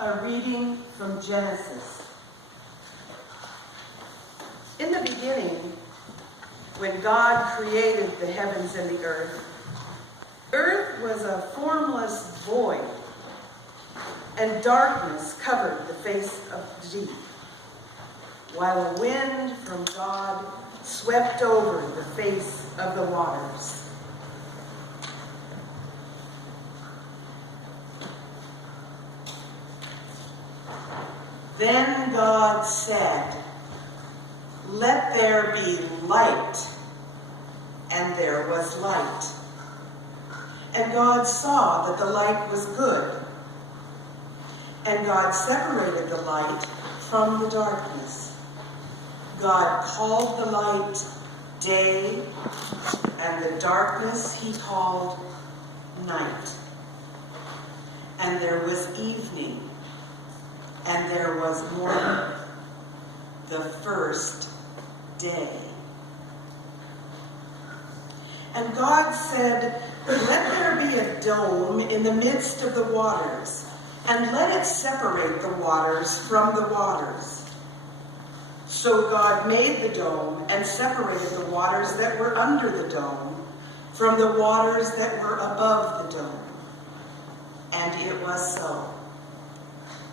A reading from Genesis. In the beginning, when God created the heavens and the earth was a formless void, and darkness covered the face of the deep, while a wind from God swept over the face of the waters. Then God said, "Let there be light," and there was light. And God saw that the light was good. And God separated the light from the darkness. God called the light day, and the darkness he called night. And there was evening, and there was morning, the first day. And God said, "Let there be a dome in the midst of the waters, and let it separate the waters from the waters." So God made the dome and separated the waters that were under the dome from the waters that were above the dome. And it was so.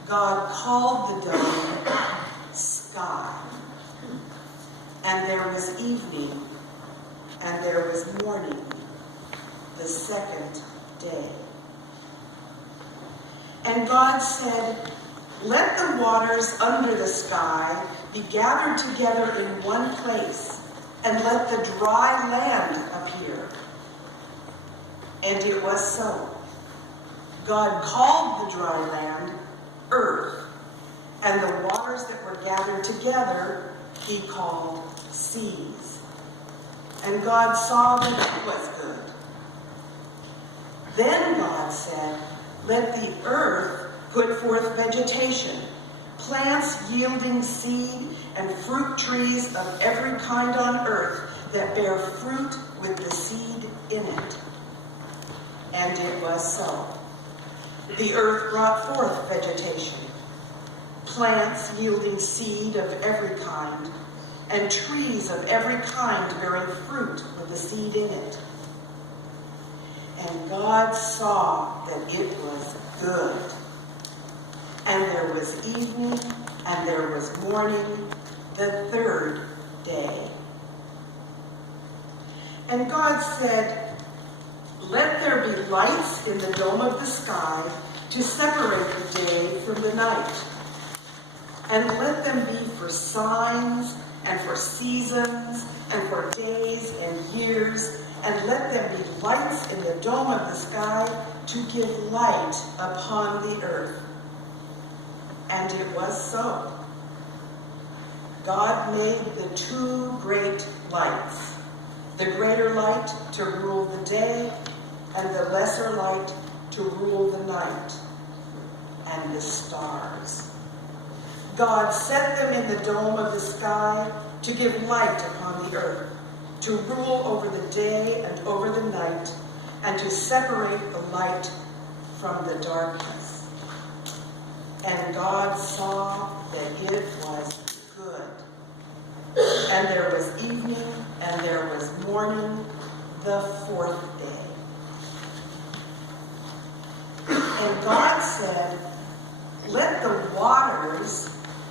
God called the dome sky. And there was evening, and there was morning, the second day. And God said, "Let the waters under the sky be gathered together in one place, and let the dry land appear." And it was so. God called the dry land earth, and the waters that were gathered together he called seas. And God saw that it was good. Then God said, "Let the earth put forth vegetation, plants yielding seed, and fruit trees of every kind on earth that bear fruit with the seed in it." And it was so. The earth brought forth vegetation, plants yielding seed of every kind, and trees of every kind bearing fruit with the seed in it. And God saw that it was good. And there was evening, and there was morning, the third day. And God said, "Let there be lights in the dome of the sky to separate the day from the night. And let them be for signs, and for seasons, and for days and years, and let them be lights in the dome of the sky to give light upon the earth." And it was so. God made the two great lights, the greater light to rule the day, and the lesser light to rule the night, and the stars. God set them in the dome of the sky to give light upon the earth, to rule over the day and over the night, and to separate the light from the darkness. And God saw that it was good. And there was evening, and there was morning, the fourth day. And God said, "Let the waters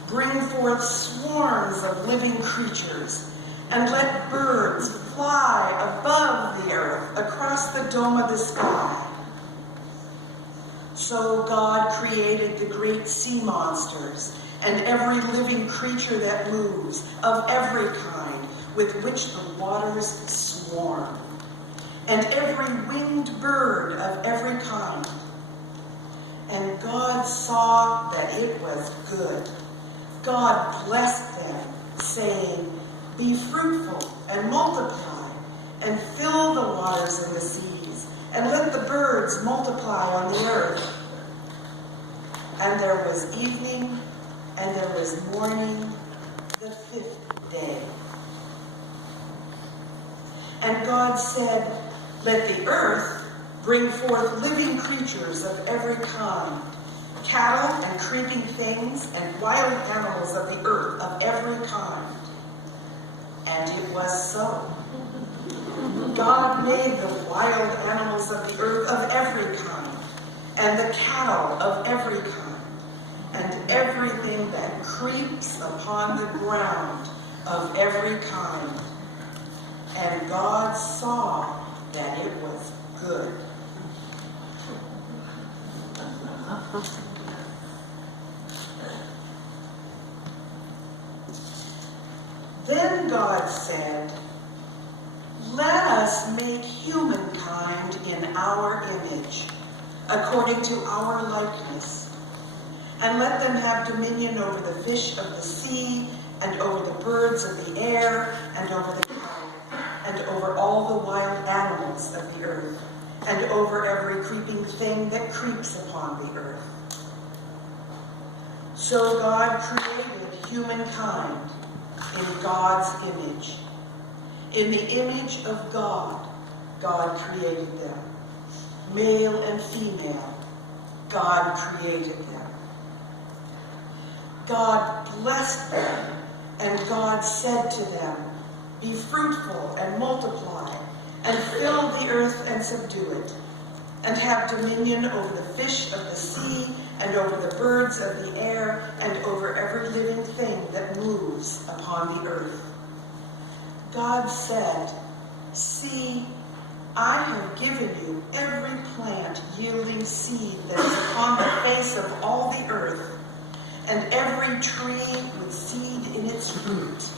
bring forth swarms of living creatures, and let birds fly above the earth across the dome of the sky." So God created the great sea monsters and every living creature that moves, of every kind, with which the waters swarm, and every winged bird of every kind. And God saw that it was good. God blessed them, saying, "Be fruitful and multiply, and fill the waters and the seas, and let the birds multiply on the earth." And there was evening, and there was morning, the fifth day. And God said, "Let the earth bring forth living creatures of every kind, cattle and creeping things and wild animals of the earth of every kind. And it was so. God made the wild animals of the earth of every kind, and the cattle of every kind, and everything that creeps upon the ground of every kind. And God saw that it was good. Then God said, "Let us make humankind in our image, according to our likeness, and let them have dominion over the fish of the sea, and over the birds of the air, and over the cattle, and over all the wild animals of the earth, and over every creeping thing that creeps upon the earth." So God created humankind in God's image. In the image of God, God created them. Male and female, God created them. God blessed them, and God said to them, "Be fruitful and multiply, and fill the earth and subdue it, and have dominion over the fish of the sea, and over the birds of the air, and over every living thing that moves upon the earth." God said, "See, I have given you every plant yielding seed that is upon the face of all the earth, and every tree with seed in its fruit.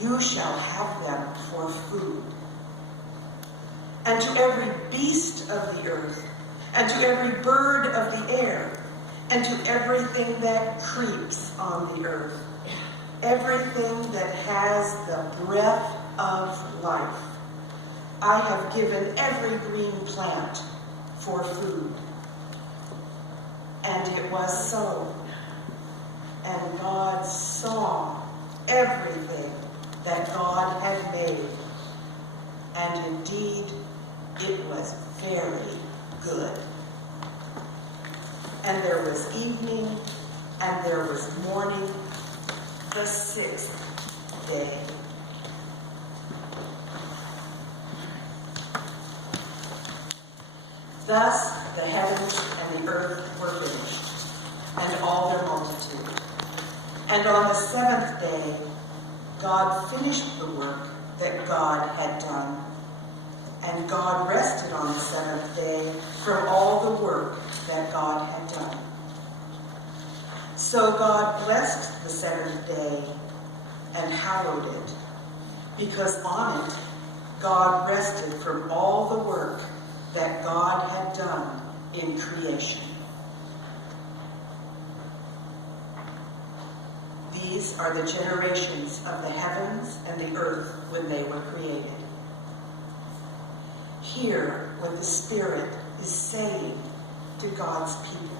You shall have them for food. And to every beast of the earth, and to every bird of the air, and to everything that creeps on the earth, everything that has the breath of life, I have given every green plant for food." And it was so. And God saw everything that God had made, and indeed it was very good. And there was evening, and there was morning, the sixth day. Thus the heavens and the earth were finished, and all their multitude. And on the seventh day, God finished the work that God had done. And God rested on the seventh day from all the work that God had done. So God blessed the seventh day and hallowed it, because on it God rested from all the work that God had done in creation. These are the generations of the heavens and the earth when they were created. Hear what the Spirit is saying to God's people.